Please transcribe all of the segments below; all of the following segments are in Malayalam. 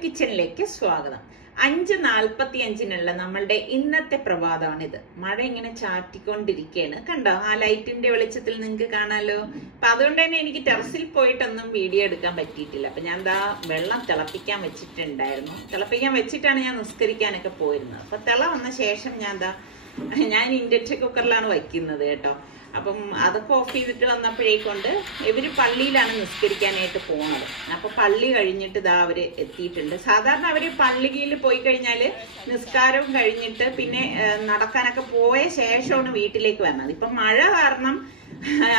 Salu Kitchen ലേക്ക് സ്വാഗതം. 5:45 നമ്മളുടെ ഇന്നത്തെ പ്രഭാതമാണിത്. മഴ ഇങ്ങനെ ചാറ്റിക്കൊണ്ടിരിക്കുകയാണ്. കണ്ടോ, ആ ലൈറ്റിന്റെ വെളിച്ചത്തിൽ നിങ്ങൾക്ക് കാണാലോ. അപ്പൊ അതുകൊണ്ട് തന്നെ എനിക്ക് ടെറസിൽ പോയിട്ടൊന്നും വീഡിയോ എടുക്കാൻ പറ്റിയിട്ടില്ല. അപ്പൊ ഞാൻ ദാ വെള്ളം തിളപ്പിക്കാൻ വെച്ചിട്ടുണ്ടായിരുന്നു. തിളപ്പിക്കാൻ വെച്ചിട്ടാണ് ഞാൻ നിസ്കരിക്കാനൊക്കെ പോയിരുന്നത്. അപ്പൊ തിള വന്ന ശേഷം ഞാൻ ഇൻഡക്ഷൻ കുക്കറിലാണ് വയ്ക്കുന്നത് കേട്ടോ. അപ്പം അതൊക്കെ ഓഫ് ചെയ്തിട്ട് വന്നപ്പോഴേക്കൊണ്ട് ഇവര് പള്ളിയിലാണ് നിസ്കരിക്കാനായിട്ട് പോകുന്നത്. അപ്പൊ പള്ളി കഴിഞ്ഞിട്ട് ഇതാ അവര് എത്തിയിട്ടുണ്ട്. സാധാരണ അവര് പള്ളിയിൽ പോയി കഴിഞ്ഞാല് നിസ്കാരവും കഴിഞ്ഞിട്ട് പിന്നെ നടക്കാനൊക്കെ പോയ ശേഷമാണ് വീട്ടിലേക്ക് വരുന്നത്. ഇപ്പൊ മഴ കാരണം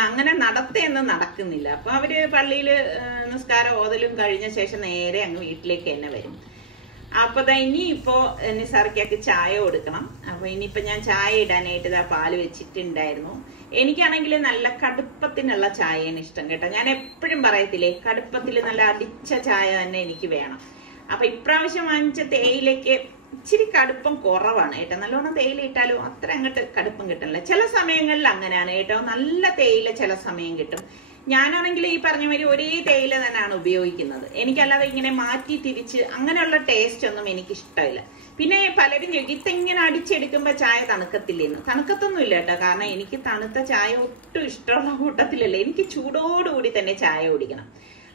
അങ്ങനെ നടത്തൊന്നും നടക്കുന്നില്ല. അപ്പൊ അവര് പള്ളിയില് നിസ്കാരം ഓതലും കഴിഞ്ഞ ശേഷം നേരെ അങ്ങ് വീട്ടിലേക്ക് തന്നെ വരും. അപ്പൊ ഇനിയിപ്പോ നിസാർക്കാക്ക് ചായ കൊടുക്കണം. അപ്പൊ ഇനിയിപ്പോ ഞാൻ ചായ ഇടാനായിട്ട് ഇതാ പാല് വെച്ചിട്ടുണ്ടായിരുന്നു. എനിക്കാണെങ്കിൽ നല്ല കടുപ്പത്തിനുള്ള ചായയാണ് ഇഷ്ടം കേട്ടോ. ഞാൻ എപ്പോഴും പറയത്തില്ലേ, കടുപ്പത്തിൽ നല്ല അടിച്ച ചായ തന്നെ എനിക്ക് വേണം. അപ്പൊ ഇപ്രാവശ്യം വാങ്ങിച്ച തേയിലയ്ക്ക് ഇച്ചിരി കടുപ്പം കുറവാണ് കേട്ടോ. നല്ലോണം തേയില ഇട്ടാലും അത്ര അങ്ങോട്ട് കടുപ്പം കിട്ടണില്ല. ചില സമയങ്ങളിൽ അങ്ങനെയാണ് കേട്ടോ. നല്ല തേയില ചില സമയം കിട്ടും. ഞാനാണെങ്കിൽ ഈ പറഞ്ഞ മാതിരി ഒരേ തേയില തന്നെയാണ് ഉപയോഗിക്കുന്നത്. എനിക്കല്ലാതെ ഇങ്ങനെ മാറ്റി തിരിച്ച് അങ്ങനെയുള്ള ടേസ്റ്റ് ഒന്നും എനിക്ക് ഇഷ്ടമില്ല. പിന്നെ പലരും ചോദിക്കും, ഇതെങ്ങനെ അടിച്ചെടുക്കുമ്പോ ചായ തണുക്കത്തില്ലേന്ന്. തണുക്കത്തൊന്നും ഇല്ല കേട്ടോ. കാരണം എനിക്ക് തണുത്ത ചായ ഒട്ടും ഇഷ്ടമുള്ള കൂട്ടത്തിലല്ല. എനിക്ക് ചൂടോടുകൂടി തന്നെ ചായ കുടിക്കണം.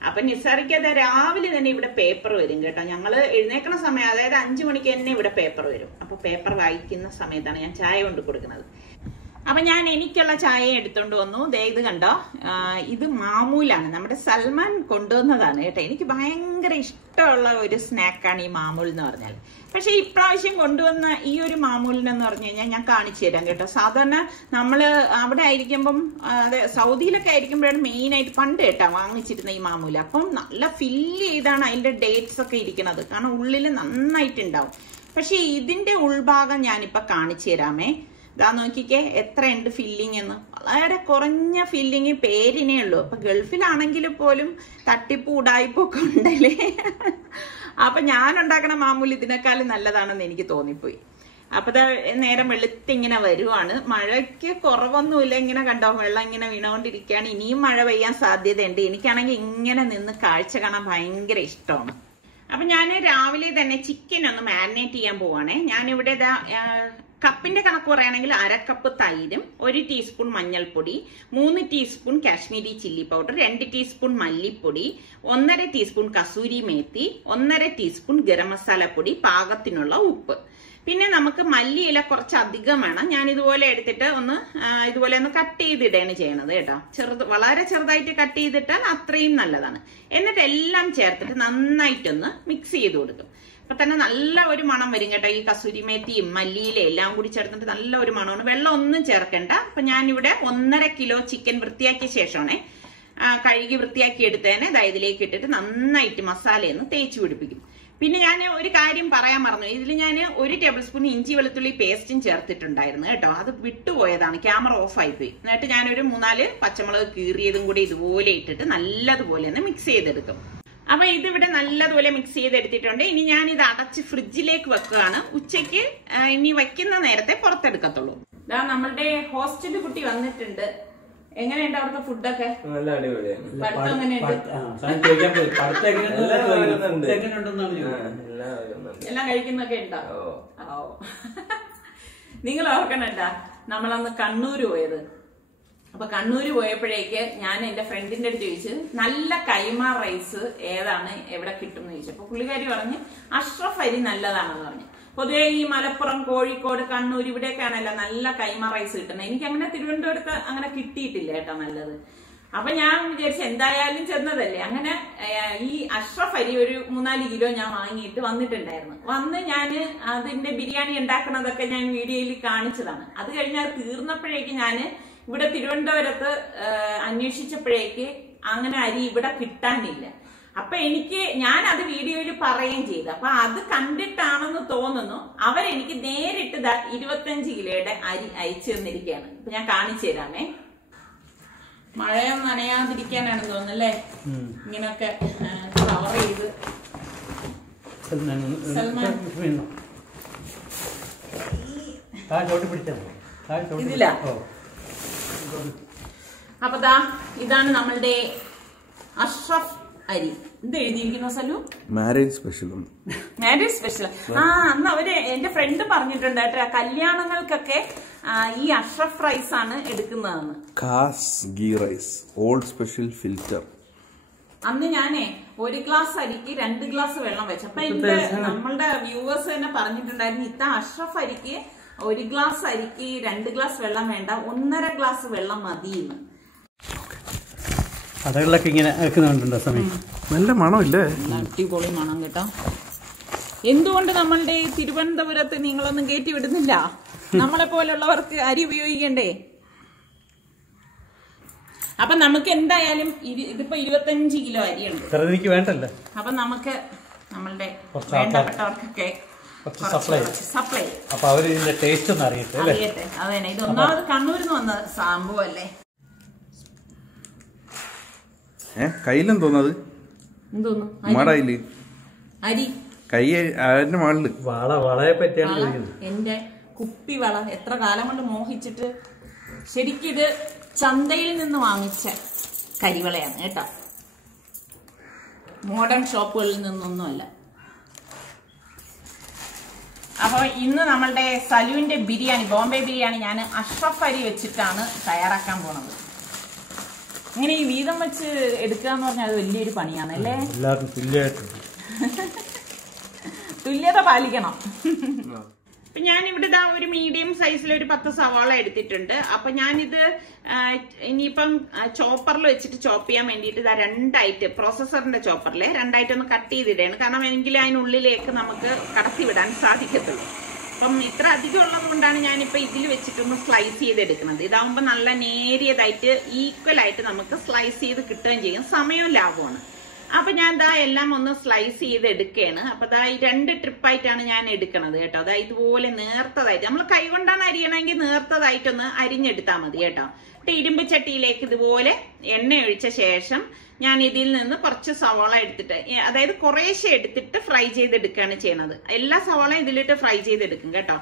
അപ്പൊ നിസാറിക്കത് രാവിലെ തന്നെ ഇവിടെ പേപ്പർ വരും കേട്ടോ. ഞങ്ങള് എഴുന്നേക്കണ സമയം, അതായത് 5 മണിക്ക് തന്നെ ഇവിടെ പേപ്പർ വരും. അപ്പൊ പേപ്പർ വായിക്കുന്ന സമയത്താണ് ഞാൻ ചായ കൊണ്ട് കൊടുക്കുന്നത്. അപ്പൊ ഞാൻ എനിക്കുള്ള ചായ എടുത്തോണ്ട് വന്നു. ഇത് കണ്ടോ, ഇത് മാമൂലാണ്. നമ്മുടെ സൽമാൻ കൊണ്ടുവന്നതാണ് കേട്ടോ. എനിക്ക് ഭയങ്കര ഇഷ്ടമുള്ള ഒരു സ്നാക്കാണ് ഈ മാമൂൽ എന്ന് പറഞ്ഞാൽ. പക്ഷെ ഇപ്രാവശ്യം കൊണ്ടുവന്ന ഈ ഒരു മാമൂലിനെന്ന് പറഞ്ഞു കഴിഞ്ഞാൽ ഞാൻ കാണിച്ചു തരാം കേട്ടോ. സാധാരണ നമ്മള് അവിടെ ആയിരിക്കുമ്പം, അതെ സൗദിയിലൊക്കെ ആയിരിക്കുമ്പോഴാണ് മെയിനായിട്ട് പണ്ട് കേട്ടോ വാങ്ങിച്ചിരുന്ന ഈ മാമൂല്. അപ്പം നല്ല ഫില്ല് ചെയ്താണ് അതിന്റെ ഡേറ്റ്സ് ഒക്കെ ഇരിക്കുന്നത്. കാരണം ഉള്ളിൽ നന്നായിട്ടുണ്ടാവും. പക്ഷെ ഇതിന്റെ ഉൾഭാഗം ഞാനിപ്പൊ കാണിച്ചു തരാമേ. ഇതാ നോക്കിക്കേ, എത്രയുണ്ട് ഫില്ലിങ് എന്ന്. വളരെ കുറഞ്ഞ ഫില്ലിങ് പേരിനേ ഉള്ളൂ. അപ്പൊ ഗൾഫിലാണെങ്കിൽ പോലും തട്ടിപ്പ് ഉടായ്പൊക്കെ ഉണ്ടല്ലേ. അപ്പൊ ഞാൻ ഉണ്ടാക്കണ മാമൂല് ഇതിനേക്കാളും നല്ലതാണെന്ന് എനിക്ക് തോന്നിപ്പോയി. അപ്പൊ നേരം വെളുത്തിങ്ങനെ വരുവാണ്. മഴയ്ക്ക് കുറവൊന്നുമില്ല. ഇങ്ങനെ കണ്ടോ, വെള്ളം ഇങ്ങനെ വീണുകൊണ്ടിരിക്കുകയാണ്. ഇനിയും മഴ പെയ്യാൻ സാധ്യതയുണ്ട്. എനിക്കാണെങ്കിൽ ഇങ്ങനെ നിന്ന് കാഴ്ച കാണാൻ ഭയങ്കര ഇഷ്ടമാണ്. അപ്പൊ ഞാൻ രാവിലെ തന്നെ ചിക്കൻ ഒന്ന് മാരിനേറ്റ് ചെയ്യാൻ പോവാണേ. ഞാനിവിടെ കപ്പിന്റെ കണക്ക് പറയുകയാണെങ്കിൽ 1/2 കപ്പ് തൈരും, 1 ടീസ്പൂൺ മഞ്ഞൾപ്പൊടി, 3 teaspoon Kashmiri chilli powder, 2 teaspoon മല്ലിപ്പൊടി, 1/2 ടീസ്പൂൺ കസൂരി മേത്തി, 1/2 ടീസ്പൂൺ ഗരം മസാലപ്പൊടി, പാകത്തിനുള്ള ഉപ്പ്. പിന്നെ നമുക്ക് മല്ലിയില കുറച്ച് അധികം വേണം. ഞാൻ ഇതുപോലെ എടുത്തിട്ട് ഇതുപോലെ ഒന്ന് കട്ട് ചെയ്തിടുകയാണ് ചെയ്യണത് കേട്ടോ. വളരെ ചെറുതായിട്ട് കട്ട് ചെയ്തിട്ടാൽ അത്രയും നല്ലതാണ്. എന്നിട്ട് എല്ലാം ചേർത്തിട്ട് നന്നായിട്ടൊന്ന് മിക്സ് ചെയ്ത് കൊടുക്കും. അപ്പൊ തന്നെ നല്ല ഒരു മണം വരും കേട്ടോ. ഈ കസൂരി മേത്തിയും മല്ലിയിലയും എല്ലാം കൂടി ചേർത്തിട്ട് നല്ല ഒരു മണമാണ്. വെള്ളം ഒന്നും ചേർക്കണ്ട. അപ്പൊ ഞാനിവിടെ 1.5 കിലോ ചിക്കൻ വൃത്തിയാക്കിയ ശേഷമാണ് കഴുകി വൃത്തിയാക്കി എടുത്തതിനെ ഇതിലേക്ക് ഇട്ടിട്ട് നന്നായിട്ട് മസാലയൊന്ന് തേച്ച് പിടിപ്പിക്കും. പിന്നെ ഞാൻ ഒരു കാര്യം പറയാൻ മറന്നു. ഇതിൽ ഞാൻ 1 ടേബിൾ സ്പൂൺ ഇഞ്ചി വെളുത്തുള്ളി പേസ്റ്റും ചേർത്തിട്ടുണ്ടായിരുന്നു കേട്ടോ. അത് വിട്ടുപോയതാണ്, ക്യാമറ ഓഫ് ആയിപ്പോയി. എന്നിട്ട് ഞാനൊരു 3-4 പച്ചമുളക് കീറിയതും കൂടി ഇതുപോലെ ഇട്ടിട്ട് നല്ലതുപോലെ ഒന്ന് മിക്സ് ചെയ്തെടുക്കും. അപ്പൊ ഇതിവിടെ നല്ലതുപോലെ മിക്സ് ചെയ്തെടുത്തിട്ടുണ്ട്. ഇനി ഞാൻ ഇത് അടച്ച് ഫ്രിഡ്ജിലേക്ക് വെക്കുകയാണ്. ഉച്ചയ്ക്ക് ഇനി വയ്ക്കുന്ന നേരത്തെ പുറത്തെടുക്കത്തുള്ളൂ. ഇതാ നമ്മളുടെ ഹോസ്റ്റൽ കുട്ടി വന്നിട്ടുണ്ട്. എങ്ങനെയുണ്ട് അവിടുത്തെ ഫുഡൊക്കെ? നല്ല അടിപൊളിയാണ്. എല്ലാം കഴിക്കുന്നൊക്കെ ഉണ്ടോ? നിങ്ങൾ ഓർക്കണണ്ടാ, നമ്മളന്ന് കണ്ണൂര് പോയത്. അപ്പൊ കണ്ണൂര് പോയപ്പോഴേക്ക് ഞാൻ എന്റെ ഫ്രണ്ടിന്റെ അടുത്ത് ചോദിച്ചു, നല്ല കൈമാ റൈസ് ഏതാണ്, എവിടെ കിട്ടും എന്ന് ചോദിച്ചു. അപ്പൊ പുള്ളിക്കാരി പറഞ്ഞ് അഷ്റഫ് അരി നല്ലതാണെന്ന് പറഞ്ഞു. പൊതുവെ ഈ മലപ്പുറം, കോഴിക്കോട്, കണ്ണൂർ ഇവിടെയൊക്കെയാണല്ലോ നല്ല കൈമാ റൈസ് കിട്ടുന്നത്. എനിക്ക് അങ്ങനെ തിരുവനന്തപുരത്ത് അങ്ങനെ കിട്ടിയിട്ടില്ല കേട്ടോ നല്ലത്. അപ്പൊ ഞാൻ വിചാരിച്ചു എന്തായാലും ചെന്നതല്ലേ. അങ്ങനെ ഈ അഷ്റഫ് അരി ഒരു 3-4 കിലോ ഞാൻ വാങ്ങിയിട്ട് വന്നിട്ടുണ്ടായിരുന്നു. വന്ന് ഞാൻ അതിന്റെ ബിരിയാണി ഉണ്ടാക്കുന്നതൊക്കെ ഞാൻ വീഡിയോയിൽ കാണിച്ചതാണ്. അത് കഴിഞ്ഞ് അത് തീർന്നപ്പോഴേക്ക് ഞാൻ ഇവിടെ തിരുവനന്തപുരത്ത് അന്വേഷിച്ചപ്പോഴേക്ക് അങ്ങനെ അരി ഇവിടെ കിട്ടാനില്ല. അപ്പൊ ഞാൻ അത് വീഡിയോയിൽ പറയുകയും ചെയ്തു. അപ്പൊ അത് കണ്ടിട്ടാണെന്ന് തോന്നുന്നു അവരെനിക്ക് നേരിട്ട് 25 കിലോയുടെ അരി അയച്ചു തന്നിരിക്കുകയാണ്. അപ്പൊ ഞാൻ കാണിച്ചു തരാമേ. മഴയൊന്നും നനയാതിരിക്കാനാണെന്ന് തോന്നുന്നല്ലേ ഇങ്ങനൊക്കെ കവർ ചെയ്ത്. ഇതില്ല. അപ്പൊ ഇതാണ് നമ്മളുടെ അഷ്റഫ് അരി. ഇത് എഴുതിയിരിക്കുന്ന സലു മാരേജ് സ്പെഷ്യൽ. Marriage special. അന്ന് അവര് എന്റെ ഫ്രണ്ട് പറഞ്ഞിട്ടുണ്ട് കേട്ടോ, കല്യാണങ്ങൾക്കൊക്കെ ഈ അഷ്റഫ് റൈസ് ആണ് എടുക്കുന്നതെന്ന്. Khas ghee rice old special filter. അന്ന് ഞാനേ 1 ഗ്ലാസ് അരിക്ക് 2 ഗ്ലാസ് വെള്ളം വെച്ചു. അപ്പൊ നമ്മളുടെ വ്യൂവേഴ്സ് തന്നെ പറഞ്ഞിട്ടുണ്ടായിരുന്നു, ഇത്ത അഷ്റഫ് അരിക്ക് 1 ഗ്ലാസ് അരിക്ക് 2 ഗ്ലാസ് വെള്ളം വേണ്ട, 1.5 ഗ്ലാസ് വെള്ളം മതിയെന്ന്. കടകളിലൊക്കെ ഇങ്ങനെ വെക്കുന്നുണ്ടോ സമയം? നല്ല മണമില്ലേ? അടിപൊളി മണം കേട്ടോ. എന്തുകൊണ്ട് നമ്മളുടെ തിരുവനന്തപുരത്ത് നിങ്ങളൊന്നും കയറ്റി വിടുന്നില്ല? നമ്മളെ പോലുള്ളവർക്ക് അരി ഉപയോഗിക്കണ്ടേ? അപ്പൊ നമുക്ക് എന്തായാലും ഇതിപ്പോ 25 കിലോ അരിയുണ്ട്. എനിക്ക് വേണ്ടല്ലോ. അപ്പൊ നമുക്ക് നമ്മളുടെ വേണ്ടപ്പെട്ടവർക്കൊക്കെ സപ്ലൈ. അപ്പൊ അവര് ഇതിന്റെ ടേസ്റ്റ് ഒന്ന് അറിയട്ടെ. അതന്നെ, ഇത് ഒന്നാമത് കണ്ണൂരിന്ന് വന്ന സംഭവം അല്ലേ. കയ്യിലും തോന്നത് അരി കൈ അതിന്റെ മുകളില് വളയെ പറ്റിയാണ് എന്റെ കുപ്പി വള എത്ര കാലം കൊണ്ട് മോഹിച്ചിട്ട്. ശരിക്കും ഇത് ചന്തയിൽ നിന്ന് വാങ്ങിച്ച കരിവളയാണ് കേട്ടോ, മോഡേൺ ഷോപ്പുകളിൽ നിന്നൊന്നുമല്ല. അപ്പൊ ഇന്ന് നമ്മളുടെ സലുവിന്റെ ബിരിയാണി, ബോംബെ ബിരിയാണി ഞാൻ അഷ്റഫ് അരി വെച്ചിട്ടാണ് തയ്യാറാക്കാൻ പോണത്. ഇങ്ങനെ ഈ വീതം വെച്ച് എടുക്കുക എന്ന് പറഞ്ഞാൽ അത് വലിയൊരു പണിയാണ് അല്ലേ. തുല്യത പാലിക്കണം. അപ്പൊ ഞാനിവിടെ ഒരു മീഡിയം സൈസിൽ ഒരു 10 സവാള എടുത്തിട്ടുണ്ട്. അപ്പൊ ഞാനിത് ഇനിയിപ്പം ചോപ്പറിൽ വെച്ചിട്ട് ചോപ്പ് ചെയ്യാൻ വേണ്ടിയിട്ട് 2 പ്രോസസറിന്റെ ചോപ്പറിൽ 2 ഒന്ന് കട്ട് ചെയ്തിടുകയാണ്. കാരണം എങ്കിലും അതിനുള്ളിലേക്ക് നമുക്ക് കടത്തിവിടാൻ സാധിക്കത്തുള്ളൂ. അപ്പം ഇത്ര അധികം ഉള്ളത് കൊണ്ടാണ് ഞാനിപ്പോ ഇതിൽ വെച്ചിട്ടൊന്ന് സ്ലൈസ് ചെയ്തെടുക്കുന്നത്. ഇതാവുമ്പോ നല്ല നേരിയതായിട്ട് ഈക്വൽ ആയിട്ട് നമുക്ക് സ്ലൈസ് ചെയ്ത് കിട്ടുകയും ചെയ്യും, സമയവും ലാഭമാണ്. അപ്പൊ ഞാൻ എല്ലാം ഒന്ന് സ്ലൈസ് ചെയ്ത് എടുക്കുകയാണ്. അപ്പൊ ഈ 2 ട്രിപ്പായിട്ടാണ് ഞാൻ എടുക്കണത് കേട്ടോ. ഇതുപോലെ നേർത്തതായിട്ട്, നമ്മൾ കൈകൊണ്ടാണ് അരിയണമെങ്കിൽ നേർത്തതായിട്ടൊന്ന് അരിഞ്ഞെടുത്താൽ മതി കേട്ടോ. ഇരുമ്പ് ചട്ടിയിലേക്ക് ഇതുപോലെ എണ്ണ ഒഴിച്ച ശേഷം ഞാൻ ഇതിൽ നിന്ന് കുറച്ച് സവാള എടുത്തിട്ട്, അതായത് കുറേശ്ശെ എടുത്തിട്ട് ഫ്രൈ ചെയ്തെടുക്കുകയാണ് ചെയ്യണത്. എല്ലാ സവാളയും ഇതിലിട്ട് ഫ്രൈ ചെയ്തെടുക്കും കേട്ടോ.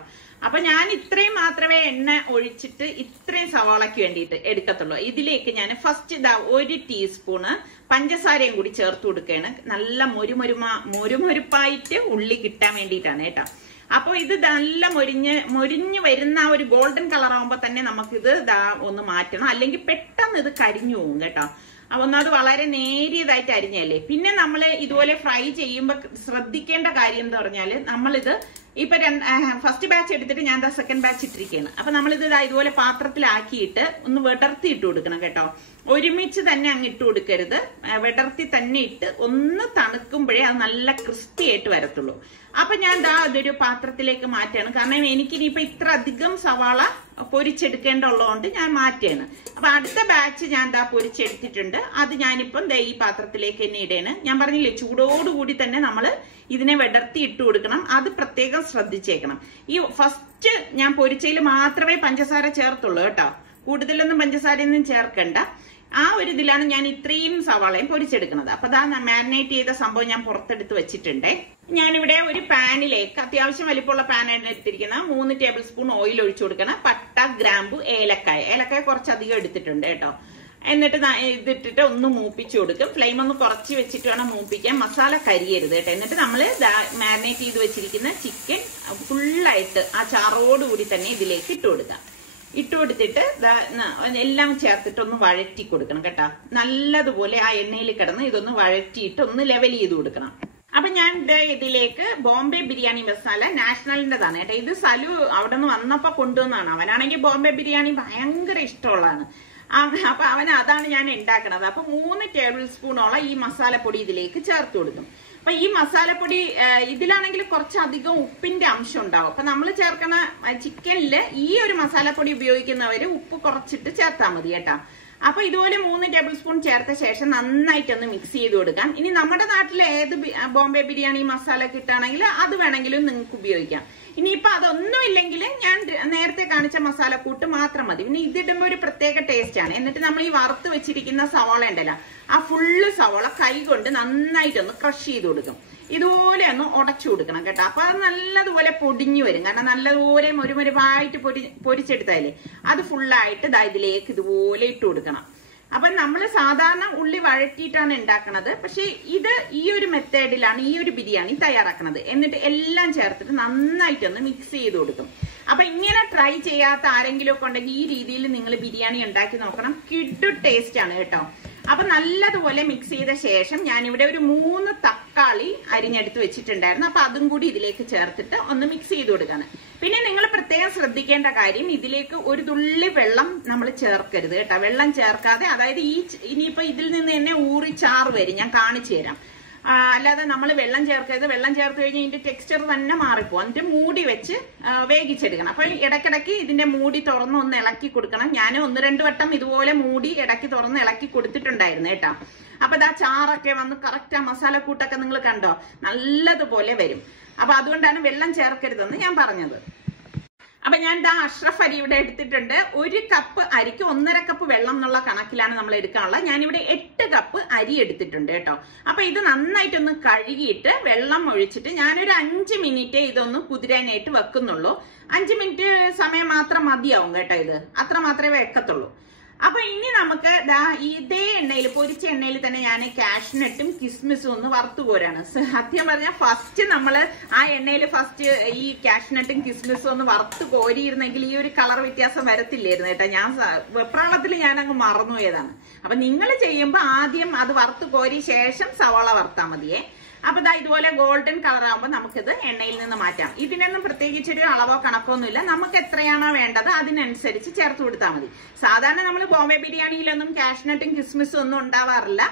അപ്പൊ ഞാൻ ഇത്രയും മാത്രമേ എണ്ണ ഒഴിച്ചിട്ട് ഇത്രയും സവാളയ്ക്ക് വേണ്ടിയിട്ട് എടുക്കത്തുള്ളൂ. ഇതിലേക്ക് ഞാൻ ഫസ്റ്റ് 1 ടീസ്പൂണ് പഞ്ചസാരയും കൂടി ചേർത്ത് കൊടുക്കുകയാണ്. നല്ല മൊരുമൊരുപ്പായിട്ട് ഉള്ളി കിട്ടാൻ വേണ്ടിയിട്ടാണ് കേട്ടോ. അപ്പൊ ഇത് നല്ല മൊരിഞ്ഞ് വരുന്ന ഒരു ഗോൾഡൻ കളർ ആകുമ്പോ തന്നെ നമുക്കിത് ഒന്ന് മാറ്റണം, അല്ലെങ്കിൽ പെട്ടെന്ന് ഇത് കരിഞ്ഞു പോകും കേട്ടോ. അപ്പൊ ഒന്നത് വളരെ നേരിയതായിട്ട് അരിഞ്ഞല്ലേ. പിന്നെ നമ്മൾ ഇതുപോലെ ഫ്രൈ ചെയ്യുമ്പോൾ ശ്രദ്ധിക്കേണ്ട കാര്യം എന്ന് പറഞ്ഞാല്, നമ്മളിത് ഇപ്പൊ ഫസ്റ്റ് ബാച്ച് എടുത്തിട്ട് ഞാൻ സെക്കൻഡ് ബാച്ച് ഇട്ടിരിക്കുകയാണ്. അപ്പൊ നമ്മളിത് ഇതുപോലെ പാത്രത്തിലാക്കിയിട്ട് ഒന്ന് വെടർത്തി ഇട്ട് കൊടുക്കണം കേട്ടോ. ഒരുമിച്ച് തന്നെ അങ്ങ് ഇട്ട് കൊടുക്കരുത്, വെടർത്തി തന്നെ ഇട്ട് ഒന്ന് തണുക്കുമ്പോഴേ അത് നല്ല ക്രിസ്പി ആയിട്ട് വരത്തുള്ളൂ. അപ്പൊ ഞാൻ അതൊരു പാത്രത്തിലേക്ക് മാറ്റാണ്. കാരണം എനിക്കിനിയിപ്പൊ ഇത്ര അധികം സവാള പൊരിച്ചെടുക്കേണ്ടുള്ളതുകൊണ്ട് ഞാൻ മാറ്റുകയാണ്. അപ്പൊ അടുത്ത ബാച്ച് ഞാൻ പൊരിച്ചെടുത്തിട്ടുണ്ട്. അത് ഞാനിപ്പം ഈ പാത്രത്തിലേക്ക് തന്നെ ഇടയാണ്. ഞാൻ പറഞ്ഞില്ലേ, ചൂടോടുകൂടി തന്നെ നമ്മൾ ഇതിനെ വെടർത്തി ഇട്ട് കൊടുക്കണം. അത് പ്രത്യേകം ശ്രദ്ധിച്ചേക്കണം. ഈ ഫസ്റ്റ് ഞാൻ പൊരിച്ചതിൽ മാത്രമേ പഞ്ചസാര ചേർത്തുള്ളൂ കേട്ടോ, കൂടുതലൊന്നും പഞ്ചസാരയൊന്നും ചേർക്കണ്ട. ആ ഒരു ഇതിലാണ് ഞാൻ ഇത്രയും സവാളയും പൊരിച്ചെടുക്കുന്നത്. അപ്പൊ മാരിനേറ്റ് ചെയ്ത സംഭവം ഞാൻ പുറത്തെടുത്ത് വെച്ചിട്ടുണ്ട്. ഞാനിവിടെ ഒരു പാനിലേക്ക്, അത്യാവശ്യം വലിപ്പമുള്ള പാനാണ് എടുത്തിരിക്കുന്ന, 3 ടേബിൾ സ്പൂൺ ഓയിൽ ഒഴിച്ചു കൊടുക്കണം. പട്ട, ഗ്രാമ്പു, ഏലക്കായ കുറച്ചധികം എടുത്തിട്ടുണ്ട് കേട്ടോ. എന്നിട്ട് ഇതിട്ടിട്ട് ഒന്ന് മൂപ്പിച്ചു കൊടുക്കും. ഫ്ലെയിം ഒന്ന് കുറച്ച് വെച്ചിട്ട് വേണം മൂപ്പിക്കാൻ, മസാല കരിയരുത് കേട്ടോ. എന്നിട്ട് നമ്മൾ മാരിനേറ്റ് ചെയ്ത് വെച്ചിരിക്കുന്ന ചിക്കൻ ഫുള്ളായിട്ട് ആ ചാറോടുകൂടി തന്നെ ഇതിലേക്ക് ഇട്ട് കൊടുക്കാം. ഇട്ട് കൊടുത്തിട്ട് എല്ലാം ചേർത്തിട്ട് ഒന്ന് വഴറ്റി കൊടുക്കണം കേട്ടോ. നല്ലതുപോലെ ആ എണ്ണയിൽ കിടന്ന് ഇതൊന്ന് വഴറ്റിയിട്ട് ഒന്ന് ലെവൽ ചെയ്ത് കൊടുക്കണം. അപ്പൊ ഞാൻ ഇതിലേക്ക് ബോംബെ ബിരിയാണി മസാല നാഷണലിന്റെതാണ് കേട്ടോ. ഇത് സലു അവിടെ നിന്ന് വന്നപ്പോ കൊണ്ടുവന്നതാണ്. അവനാണെങ്കിൽ ബോംബെ ബിരിയാണി ഭയങ്കര ഇഷ്ടമുള്ളതാണ്. അപ്പൊ അതാണ് ഞാൻ ഉണ്ടാക്കണത്. അപ്പൊ 3 ടേബിൾ സ്പൂണോളം ഈ മസാലപ്പൊടി ഇതിലേക്ക് ചേർത്ത് കൊടുക്കും. അപ്പൊ ഈ മസാലപ്പൊടി ഇതിലാണെങ്കിൽ കുറച്ചധികം ഉപ്പിന്റെ അംശം ഉണ്ടാവും. അപ്പൊ നമ്മൾ ചേർക്കണ ചിക്കനില് ഈ ഒരു മസാലപ്പൊടി ഉപയോഗിക്കുന്നവര് ഉപ്പ് കുറച്ചിട്ട് ചേർത്താൽ മതി കേട്ടോ. അപ്പൊ ഇതുപോലെ 3 ടേബിൾ സ്പൂൺ ചേർത്ത ശേഷം നന്നായിട്ടൊന്ന് മിക്സ് ചെയ്ത് കൊടുക്കാം. ഇനി നമ്മുടെ നാട്ടിലെ ഏത് ബോംബെ ബിരിയാണി മസാല കിട്ടുകയാണെങ്കിൽ അത് വേണമെങ്കിലും നിങ്ങൾക്ക് ഉപയോഗിക്കാം. ഇനിയിപ്പൊ അതൊന്നും ഇല്ലെങ്കിൽ ഞാൻ നേരത്തെ കാണിച്ച മസാലക്കൂട്ട് മാത്രം മതി. പിന്നെ ഇതിടുമ്പോ ഒരു പ്രത്യേക ടേസ്റ്റ് ആണ്. എന്നിട്ട് നമ്മൾ ഈ വറുത്ത് വെച്ചിരിക്കുന്ന സവാള ഉണ്ടല്ലോ, ആ ഫുള്ള് സവാള കൈ കൊണ്ട് നന്നായിട്ടൊന്ന് ക്രഷ് ചെയ്ത് കൊടുക്കും. ഇതുപോലെ ഒന്ന് ഉടച്ചു കൊടുക്കണം കേട്ടോ. അപ്പൊ അത് നല്ലതുപോലെ പൊടിഞ്ഞു വരും. കാരണം നല്ലതുപോലെ മൊരുമൊരുവായിട്ട് പൊരിച്ചെടുത്താലേ അത് ഫുള്ളായിട്ട് ഇതിലേക്ക് ഇതുപോലെ ഇട്ട് കൊടുക്കണം. അപ്പൊ നമ്മൾ സാധാരണ ഉള്ളി വഴറ്റിയിട്ടാണ് ഉണ്ടാക്കുന്നത്. പക്ഷെ ഇത് ഈ ഒരു മെത്തേഡിലാണ് ഈ ഒരു ബിരിയാണി തയ്യാറാക്കുന്നത്. എന്നിട്ട് എല്ലാം ചേർത്തിട്ട് നന്നായിട്ടൊന്ന് മിക്സ് ചെയ്ത് കൊടുക്കും. അപ്പൊ ഇങ്ങനെ ട്രൈ ചെയ്യാത്ത ആരെങ്കിലും ഒക്കെ ഉണ്ടെങ്കിൽ ഈ രീതിയിൽ നിങ്ങൾ ബിരിയാണി ഉണ്ടാക്കി നോക്കണം. കിഡു ടേസ്റ്റ് ആണ് കേട്ടോ. അപ്പൊ നല്ലതുപോലെ മിക്സ് ചെയ്ത ശേഷം ഞാനിവിടെ ഒരു 3 തക്കാളി അരിഞ്ഞെടുത്ത് വെച്ചിട്ടുണ്ടായിരുന്നു. അപ്പൊ അതും കൂടി ഇതിലേക്ക് ചേർത്തിട്ട് ഒന്ന് മിക്സ് ചെയ്ത് കൊടുക്കാണ്. പിന്നെ നിങ്ങൾ പ്രത്യേകം ശ്രദ്ധിക്കേണ്ട കാര്യം, ഇതിലേക്ക് ഒരു തുള്ളി വെള്ളം നമ്മൾ ചേർക്കരുത് കേട്ടോ. വെള്ളം ചേർക്കാതെ, അതായത് ഇനിയിപ്പോ ഇതിൽ നിന്ന് തന്നെ ഊറി ചാറ് വരും, ഞാൻ കാണിച്ചു തരാം. അല്ലാതെ നമ്മൾ വെള്ളം ചേർക്കരുത്. വെള്ളം ചേർത്ത് കഴിഞ്ഞാൽ ഇതിന്റെ ടെക്സ്ചർ തന്നെ മാറിപ്പോ. എന്നിട്ട് മൂടി വെച്ച് വേവിച്ചെടുക്കണം. അപ്പൊ ഇടയ്ക്കിടയ്ക്ക് ഇതിന്റെ മൂടി തുറന്ന് ഒന്ന് ഇളക്കി കൊടുക്കണം. ഞാൻ 1-2 വട്ടം ഇതുപോലെ മൂടി ഇടയ്ക്ക് തുറന്ന് ഇളക്കി കൊടുത്തിട്ടുണ്ടായിരുന്നു കേട്ടോ. അപ്പൊ ഇതാ ചാറൊക്കെ വന്ന് കറക്റ്റ് ആ മസാലക്കൂട്ടൊക്കെ നിങ്ങൾ കണ്ടോ, നല്ലതുപോലെ വരും. അപ്പൊ അതുകൊണ്ടാണ് വെള്ളം ചേർക്കരുതെന്ന് ഞാൻ പറഞ്ഞത്. അപ്പൊ ഞാൻ ഇതാ അഷ്റഫ് അരി ഇവിടെ എടുത്തിട്ടുണ്ട്. 1 കപ്പ് അരിക്ക് 1.5 കപ്പ് വെള്ളം എന്നുള്ള കണക്കിലാണ് നമ്മൾ എടുക്കാനുള്ളത്. ഞാനിവിടെ 8 കപ്പ് അരി എടുത്തിട്ടുണ്ട് കേട്ടോ. അപ്പൊ ഇത് നന്നായിട്ടൊന്ന് കഴുകിയിട്ട് വെള്ളം ഒഴിച്ചിട്ട് ഞാനൊരു 5 മിനിറ്റ് ഇതൊന്ന് കുതിരാനായിട്ട് വെക്കുന്നുള്ളൂ. 5 മിനിറ്റ് സമയം മാത്രം മതിയാവും കേട്ടോ. ഇത് അത്ര മാത്രമേ വെക്കത്തുള്ളൂ. അപ്പൊ ഇനി നമുക്ക് ഇതേ എണ്ണയിൽ, പൊരിച്ച എണ്ണയിൽ തന്നെ ഞാൻ കാഷ്നട്ടും കിസ്മിസും ഒന്ന് വറുത്തു പോരാണ്. സത്യം പറഞ്ഞാൽ ഫസ്റ്റ് നമ്മള് ആ എണ്ണയിൽ ഫസ്റ്റ് ഈ കാഷ്നട്ടും കിസ്മിസും ഒന്ന് വറുത്ത് കോരിയിരുന്നെങ്കിൽ ഈ ഒരു കളർ വ്യത്യാസം വരത്തില്ലായിരുന്നു കേട്ടോ. ഞാൻ വെപ്രാളത്തിൽ ഞാൻ അങ്ങ് മറന്നുപോയതാണ്. അപ്പൊ നിങ്ങൾ ചെയ്യുമ്പോ ആദ്യം അത് വറുത്ത് കോരി ശേഷം സവാള വറുത്താൽ മതിയേ. അപ്പൊ ഇതുപോലെ ഗോൾഡൻ കളർ ആകുമ്പോൾ നമുക്കിത് എണ്ണയിൽ നിന്ന് മാറ്റാം. ഇതിനൊന്നും പ്രത്യേകിച്ചൊരു അളവോ കണക്കൊന്നുമില്ല. നമുക്ക് എത്രയാണോ വേണ്ടത് അതിനനുസരിച്ച് ചേർത്ത് കൊടുത്താൽ മതി. സാധാരണ നമ്മൾ ബോംബെ ബിരിയാണിയിലൊന്നും കാഷ്നട്ടും കിസ്മിസും ഒന്നും ഉണ്ടാവാറില്ല.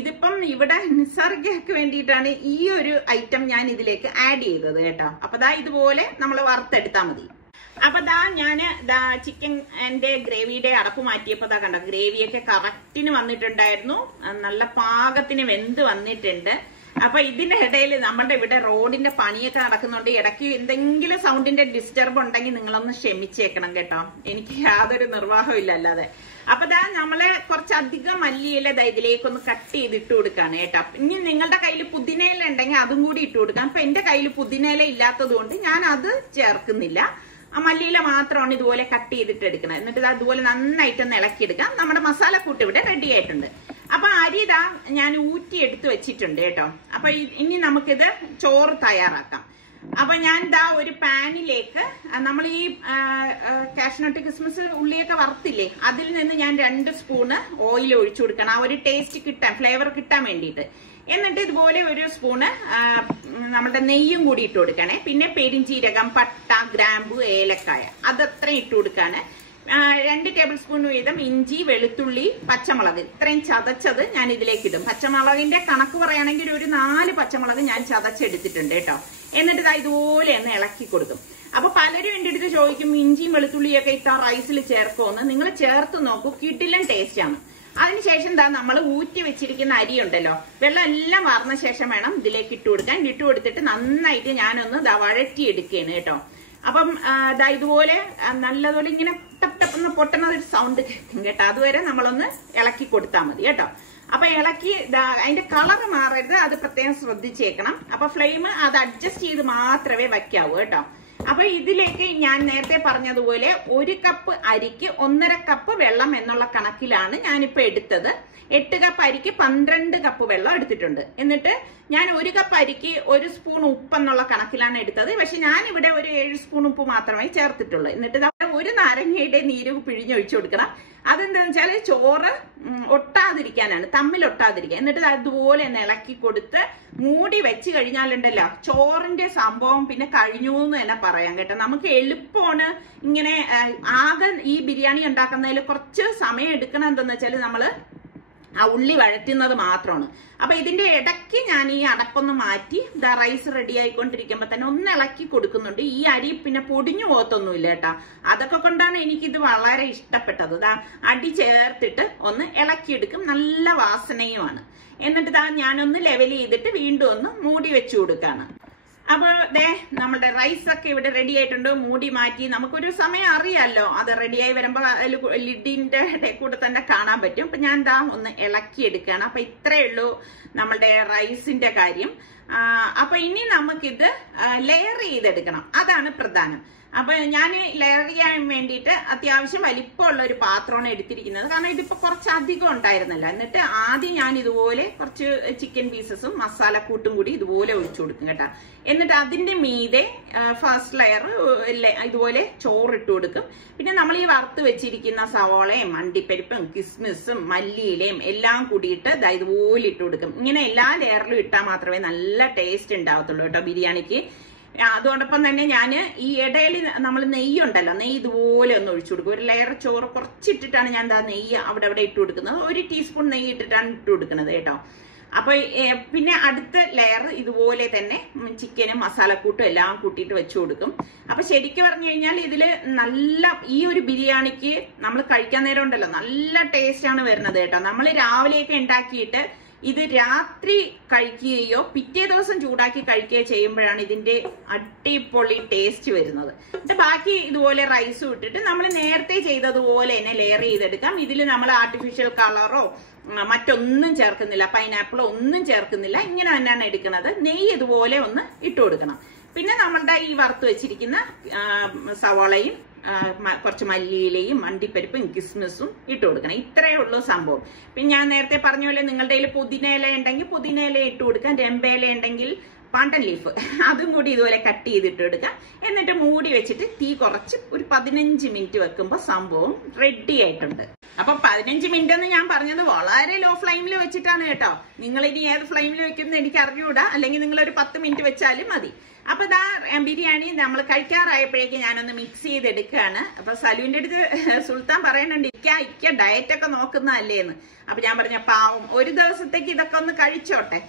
ഇതിപ്പം ഇവിടെ നിസർഗയ്ക്ക് വേണ്ടിയിട്ടാണ് ഈ ഒരു ഐറ്റം ഞാൻ ഇതിലേക്ക് ആഡ് ചെയ്തത് കേട്ടോ. അപ്പൊ ഇതുപോലെ നമ്മൾ വറുത്തെടുത്താൽ മതി. അപ്പൊ ഞാന് ചിക്കൻ എന്റെ ഗ്രേവിയുടെ അടപ്പ് മാറ്റിയപ്പോ കണ്ടോ, ഗ്രേവിയൊക്കെ കറക്റ്റിന് വന്നിട്ടുണ്ടായിരുന്നു. നല്ല പാകത്തിന് വെന്ത് വന്നിട്ടുണ്ട്. അപ്പൊ ഇതിന്റെ ഇടയിൽ നമ്മുടെ ഇവിടെ റോഡിന്റെ പണിയൊക്കെ നടക്കുന്നുണ്ട്. ഇടയ്ക്ക് എന്തെങ്കിലും സൗണ്ടിന്റെ ഡിസ്റ്റർബ് ഉണ്ടെങ്കിൽ നിങ്ങളൊന്ന് ക്ഷമിച്ചേക്കണം കേട്ടോ. എനിക്ക് യാതൊരു നിർവാഹവും ഇല്ല അല്ലാതെ. അപ്പൊ നമ്മള് കുറച്ചധികം മല്ലിയില ഇതിലേക്കൊന്ന് കട്ട് ചെയ്തിട്ട് കൊടുക്കാണ് കേട്ടോ. ഇനി നിങ്ങളുടെ കയ്യിൽ പുതിനയില ഉണ്ടെങ്കിൽ അതും കൂടി ഇട്ട് കൊടുക്കാം. അപ്പൊ എന്റെ കയ്യിൽ പുതിനയില ഇല്ലാത്തത് കൊണ്ട് ഞാൻ അത് ചേർക്കുന്നില്ല. മല്ലിയില മാത്രമാണ് ഇതുപോലെ കട്ട് ചെയ്തിട്ട് എടുക്കുന്നത്. എന്നിട്ട് അതുപോലെ നന്നായിട്ടൊന്ന് ഇളക്കിയെടുക്കാം. നമ്മുടെ മസാലക്കൂട്ട് ഇവിടെ റെഡി ആയിട്ടുണ്ട്. അപ്പൊ അരി ഞാൻ ഊറ്റി എടുത്ത് വെച്ചിട്ടുണ്ട് കേട്ടോ. അപ്പൊ ഇനി നമുക്കിത് ചോറ് തയ്യാറാക്കാം. അപ്പൊ ഞാൻ ഒരു പാനിലേക്ക് നമ്മൾ ഈ കാഷ്നട്ട് കിസ്മിസ് ഉള്ളിയൊക്കെ വറുത്തില്ലേ, അതിൽ നിന്ന് ഞാൻ 2 സ്പൂണ് ഓയിൽ ഒഴിച്ചു കൊടുക്കണം. ആ ഒരു ടേസ്റ്റ് കിട്ടാൻ, ഫ്ലേവർ കിട്ടാൻ വേണ്ടിയിട്ട്. എന്നിട്ട് ഇതുപോലെ 1 സ്പൂണ് നമ്മുടെ നെയ്യും കൂടി ഇട്ട് കൊടുക്കണേ. പിന്നെ പെരിഞ്ചീരകം, പട്ട, ഗ്രാമ്പു, ഏലക്കായ അതത്ര ഇട്ട് കൊടുക്കാണ്. 2 ടേബിൾ സ്പൂൺ വീതം ഇഞ്ചി, വെളുത്തുള്ളി, പച്ചമുളക് ഇത്രയും ചതച്ചത് ഞാൻ ഇതിലേക്ക് ഇടും. പച്ചമുളകിന്റെ കണക്ക് പറയുകയാണെങ്കിൽ ഒരു 4 പച്ചമുളക് ഞാൻ ചതച്ചെടുത്തിട്ടുണ്ട് കേട്ടോ. എന്നിട്ട് ഇതുപോലെ ഒന്ന് ഇളക്കി കൊടുക്കും. അപ്പൊ പലരും എന്റെ അടുത്ത് ചോദിക്കും, ഇഞ്ചിയും വെളുത്തുള്ളിയൊക്കെ ഇത്ര റൈസിൽ ചേർക്കുമെന്ന്. നിങ്ങൾ ചേർത്ത് നോക്കൂ, കിടിലൻ ടേസ്റ്റ് ആണ്. അതിനുശേഷം നമ്മൾ ഊറ്റി വെച്ചിരിക്കുന്ന അരി ഉണ്ടല്ലോ, വെള്ളം എല്ലാം വാർന്ന ശേഷം വേണം ഇതിലേക്ക് ഇട്ട് കൊടുക്കാൻ. ഇട്ട് കൊടുത്തിട്ട് നന്നായിട്ട് ഞാനൊന്ന് വഴറ്റി എടുക്കുകയാണ് കേട്ടോ. അപ്പം ഇതുപോലെ നല്ലതുപോലെ ഇങ്ങനെ ടപ്പ് ടപ്പെന്ന് പൊട്ടുന്ന ഒരു സൗണ്ട് കേൾക്കും കേട്ടോ. അതുവരെ നമ്മളൊന്ന് ഇളക്കി കൊടുത്താൽ മതി കേട്ടോ. അപ്പൊ ഇളക്കി അതിന്റെ കളർ മാറരുത്, അത് പ്രത്യേകം ശ്രദ്ധിച്ചേക്കണം. അപ്പൊ ഫ്ലെയിം അത് അഡ്ജസ്റ്റ് ചെയ്ത് മാത്രമേ വയ്ക്കാവൂ കേട്ടോ. അപ്പൊ ഇതിലേക്ക് ഞാൻ നേരത്തെ പറഞ്ഞതുപോലെ 1 കപ്പ് അരിക്ക് 1.5 കപ്പ് വെള്ളം എന്നുള്ള കണക്കിലാണ് ഞാനിപ്പോ എടുത്തത്. 8 കപ്പ് അരിക്ക് 12 കപ്പ് വെള്ളം എടുത്തിട്ടുണ്ട്. എന്നിട്ട് ഞാൻ 1 കപ്പ് അരിക്ക് 1 സ്പൂൺ ഉപ്പ് എന്നുള്ള കണക്കിലാണ് എടുത്തത്. പക്ഷെ ഞാൻ ഇവിടെ ഒരു 7 സ്പൂൺ ഉപ്പ് മാത്രമേ ചേർത്തിട്ടുള്ളൂ. എന്നിട്ട് 1 നാരങ്ങയുടെ നീര് പിഴിഞ്ഞൊഴിച്ചു കൊടുക്കണം. അതെന്താന്ന് വെച്ചാല് ചോറ് ഒട്ടാതിരിക്കാനാണ്, തമ്മിൽ ഒട്ടാതിരിക്കാൻ. എന്നിട്ട് അതുപോലെ ഒന്ന് ഇളക്കി കൊടുത്ത് മൂടി വെച്ച് കഴിഞ്ഞാലുണ്ടല്ലോ ചോറിന്റെ സംഭവം പിന്നെ കഴിഞ്ഞു എന്ന് തന്നെ പറയാം കേട്ടോ. നമുക്ക് എളുപ്പമാണ്. ഇങ്ങനെ ആകെ ഈ ബിരിയാണി ഉണ്ടാക്കുന്നതിൽ കുറച്ച് സമയം എടുക്കണം. എന്താന്ന് വെച്ചാൽ നമ്മള് ആ ഉള്ളി വഴറ്റുന്നത് മാത്രമാണ്. അപ്പൊ ഇതിന്റെ ഇടയ്ക്ക് ഞാൻ ഈ അടപ്പൊന്ന് മാറ്റി റൈസ് റെഡി ആയിക്കൊണ്ടിരിക്കുമ്പോ തന്നെ ഒന്ന് ഇളക്കി കൊടുക്കുന്നുണ്ട്. ഈ അരി പിന്നെ പൊടിഞ്ഞു പോകത്തൊന്നുമില്ല കേട്ടോ. അതൊക്കെ കൊണ്ടാണ് എനിക്കിത് വളരെ ഇഷ്ടപ്പെട്ടത്. അടി ചേർത്തിട്ട് ഒന്ന് ഇളക്കിയെടുക്കും, നല്ല വാസനയുമാണ്. എന്നിട്ട് ഞാനൊന്ന് ലെവൽ ചെയ്തിട്ട് വീണ്ടും ഒന്ന് മൂടി വെച്ചു കൊടുക്കാണ്. അപ്പൊ നമ്മുടെ റൈസ് ഒക്കെ ഇവിടെ റെഡി ആയിട്ടുണ്ട്. മൂടി മാറ്റി നമുക്കൊരു സമയം അറിയാമല്ലോ, അത് റെഡിയായി വരുമ്പോ ലിഡിന്റെ കൂടെ തന്നെ കാണാൻ പറ്റും. അപ്പൊ ഞാൻ ഒന്ന് ഇളക്കി എടുക്കുകയാണ്. അപ്പൊ ഇത്രയേ ഉള്ളൂ നമ്മളുടെ റൈസിന്റെ കാര്യം. അപ്പൊ ഇനി നമുക്കിത് ലെയർ ചെയ്തെടുക്കണം, അതാണ് പ്രധാനം. അപ്പൊ ഞാൻ ലെയർ ചെയ്യാൻ വേണ്ടിയിട്ട് അത്യാവശ്യം വലിപ്പമുള്ള ഒരു പാത്രമാണ് എടുത്തിരിക്കുന്നത്. കാരണം ഇതിപ്പോ കുറച്ചധികം ഉണ്ടായിരുന്നല്ലോ. എന്നിട്ട് ആദ്യം ഞാൻ ഇതുപോലെ കുറച്ച് ചിക്കൻ പീസസും മസാലക്കൂട്ടും കൂടി ഇതുപോലെ ഒഴിച്ചു കൊടുക്കും കേട്ടോ. എന്നിട്ട് അതിന്റെ മീതെ ഫസ്റ്റ് ലെയർ ഇതുപോലെ ചോറിട്ട് കൊടുക്കും. പിന്നെ നമ്മൾ ഈ വറുത്ത് വെച്ചിരിക്കുന്ന സവോളയും അണ്ടിപ്പരിപ്പും കിസ്മിസും മല്ലിയിലയും എല്ലാം കൂടിയിട്ട് ഇതുപോലെ ഇട്ട് കൊടുക്കും. ഇങ്ങനെ എല്ലാ ലെയറിലും ഇട്ടാൽ മാത്രമേ നല്ല ടേസ്റ്റ് ഉണ്ടാവത്തുള്ളൂ കേട്ടോ ബിരിയാണിക്ക്. അതോടൊപ്പം തന്നെ ഞാൻ ഈ ഇടയിൽ നമ്മൾ നെയ്യുണ്ടല്ലോ, നെയ്യ് ഇതുപോലെ ഒന്ന് ഒഴിച്ചു കൊടുക്കും. ഒരു ലെയർ ചോറ് കുറച്ചിട്ടിട്ടാണ് ഞാൻ നെയ്യ് അവിടെ ഇട്ട് കൊടുക്കുന്നത്. 1 ടീസ്പൂൺ നെയ്യ് ഇട്ടിട്ടാണ് ഇട്ട് കൊടുക്കുന്നത് കേട്ടോ. അപ്പൊ പിന്നെ അടുത്ത ലെയർ ഇതുപോലെ തന്നെ ചിക്കനും മസാലക്കൂട്ടും എല്ലാം കൂട്ടിയിട്ട് വെച്ചു കൊടുക്കും. അപ്പൊ ശരിക്കും പറഞ്ഞു കഴിഞ്ഞാൽ ഇതില് നല്ല ഈ ഒരു ബിരിയാണിക്ക് നമ്മൾ കഴിക്കാൻ നേരം ഉണ്ടല്ലോ നല്ല ടേസ്റ്റ് ആണ് വരുന്നത് കേട്ടോ. നമ്മൾ രാവിലെയൊക്കെ ഉണ്ടാക്കിയിട്ട് ഇത് രാത്രി കഴിക്കുകയോ പിറ്റേ ദിവസം ചൂടാക്കി കഴിക്കുകയോ ചെയ്യുമ്പോഴാണ് ഇതിന്റെ അടിപൊളി ടേസ്റ്റ് വരുന്നത്. എന്നിട്ട് ബാക്കി ഇതുപോലെ റൈസും ഇട്ടിട്ട് നമ്മൾ നേരത്തെ ചെയ്തതുപോലെ തന്നെ ലെയർ ചെയ്തെടുക്കാം. ഇതിൽ നമ്മൾ ആർട്ടിഫിഷ്യൽ കളറോ മറ്റൊന്നും ചേർക്കുന്നില്ല, പൈനാപ്പിളോ ഒന്നും ചേർക്കുന്നില്ല. ഇങ്ങനെ തന്നെയാണ് എടുക്കുന്നത്. നെയ്യ് ഇതുപോലെ ഒന്ന് ഇട്ട് കൊടുക്കണം. പിന്നെ നമ്മളുടെ ഈ വറുത്ത് വെച്ചിരിക്കുന്ന സവാളയും കുറച്ച് മല്ലിയിലയും അണ്ടിപ്പരിപ്പും കിസ്മിസും ഇട്ട് കൊടുക്കണം. ഇത്രയേ ഉള്ളൂ സംഭവം. പിന്നെ ഞാൻ നേരത്തെ പറഞ്ഞ പോലെ നിങ്ങളുടെ കയ്യിൽ പുതിന ഇല ഉണ്ടെങ്കിൽ പുതിന ഇല ഇട്ട് കൊടുക്കാം. രമ്പയില ഉണ്ടെങ്കിൽ പാണ്ടൻ ലീഫ് അതും കൂടി ഇതുപോലെ കട്ട് ചെയ്തിട്ട് എടുക്കാം. എന്നിട്ട് മൂടി വെച്ചിട്ട് തീ കുറച്ച് ഒരു 15 മിനിറ്റ് വെക്കുമ്പോൾ സംഭവം റെഡി ആയിട്ടുണ്ട്. അപ്പൊ 15 മിനിറ്റ് എന്ന് ഞാൻ പറഞ്ഞത് വളരെ ലോ ഫ്ലെയിമിൽ വെച്ചിട്ടാണ് കേട്ടോ. നിങ്ങൾ ഇനി ഏത് ഫ്ലെയിമിൽ വെക്കുന്നത് എനിക്ക് അറിഞ്ഞൂടാ. അല്ലെങ്കിൽ നിങ്ങൾ ഒരു 10 മിനിറ്റ് വെച്ചാലും മതി. അപ്പൊ ഇതാ ബിരിയാണി നമ്മൾ കഴിക്കാറായപ്പോഴേക്ക് ഞാനൊന്ന് മിക്സ് ചെയ്തെടുക്കുകയാണ്. അപ്പൊ സലുവിന്റെ അടുത്ത് സുൽത്താൻ പറയുന്നുണ്ട് ഇക്ക ഡയറ്റ് ഒക്കെ നോക്കുന്നതല്ലേന്ന്. അപ്പൊ ഞാൻ പറഞ്ഞ പാവം ഒരു ദിവസത്തേക്ക് ഇതൊക്കെ ഒന്ന് കഴിച്ചോട്ടെ,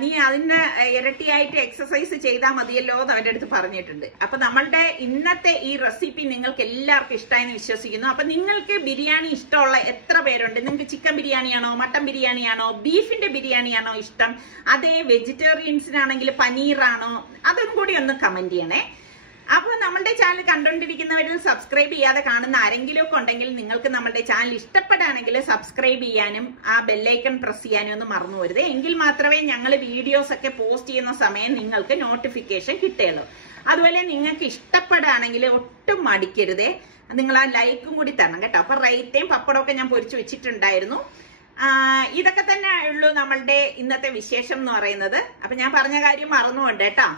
നീ അതിന്റെ ഇരട്ടിയായിട്ട് എക്സസൈസ് ചെയ്താൽ മതിയല്ലോ എന്ന് അവന്റെ അടുത്ത് പറഞ്ഞിട്ടുണ്ട്. അപ്പൊ നമ്മളുടെ ഇന്നത്തെ ഈ റെസിപ്പി നിങ്ങൾക്ക് എല്ലാവർക്കും ഇഷ്ടമായെന്ന് വിശ്വസിക്കുന്നു. അപ്പൊ നിങ്ങൾക്ക് ബിരിയാണി ഇഷ്ടമുള്ള എത്ര പേരുണ്ട്? നിങ്ങൾക്ക് ചിക്കൻ ബിരിയാണിയാണോ, മട്ടൻ ബിരിയാണിയാണോ, ബീഫിന്റെ ബിരിയാണിയാണോ ഇഷ്ടം? അതേ വെജിറ്റേറിയൻസിനാണെങ്കിൽ പനീറാണോ? അതും കൂടി ഒന്ന് കമന്റ് ചെയ്യണേ. അപ്പൊ നമ്മളുടെ ചാനൽ കണ്ടുകൊണ്ടിരിക്കുന്നവരിൽ സബ്സ്ക്രൈബ് ചെയ്യാതെ കാണുന്ന ആരെങ്കിലും ഒക്കെ ഉണ്ടെങ്കിൽ നിങ്ങൾക്ക് നമ്മളുടെ ചാനൽ ഇഷ്ടപ്പെടുകയാണെങ്കിൽ സബ്സ്ക്രൈബ് ചെയ്യാനും ആ ബെല്ലൈക്കൺ പ്രസ് ചെയ്യാനും ഒന്നും മറന്നു പോരുത്. എങ്കിൽ മാത്രമേ ഞങ്ങൾ വീഡിയോസ് ഒക്കെ പോസ്റ്റ് ചെയ്യുന്ന സമയം നിങ്ങൾക്ക് നോട്ടിഫിക്കേഷൻ കിട്ടുകയുള്ളൂ. അതുപോലെ നിങ്ങൾക്ക് ഇഷ്ടപ്പെടുകയാണെങ്കിൽ ഒട്ടും മടിക്കരുതേ, നിങ്ങൾ ആ ലൈക്കും കൂടി തരണം കേട്ടോ. അപ്പൊ റൈത്തയും പപ്പടമൊക്കെ ഞാൻ പൊരിച്ചു വെച്ചിട്ടുണ്ടായിരുന്നു. ഇതൊക്കെ തന്നെ ഉള്ളൂ നമ്മളുടെ ഇന്നത്തെ വിശേഷം എന്ന് പറയുന്നത്. അപ്പൊ ഞാൻ പറഞ്ഞ കാര്യം മറന്നുകൊണ്ട് കേട്ടോ.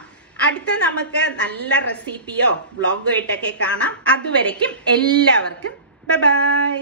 അടുത്ത് നമുക്ക് നല്ല റെസിപ്പിയോ വ്ളോഗോ ആയിട്ടൊക്കെ കാണാം. അതുവരയ്ക്കും എല്ലാവർക്കും ബൈ ബൈ.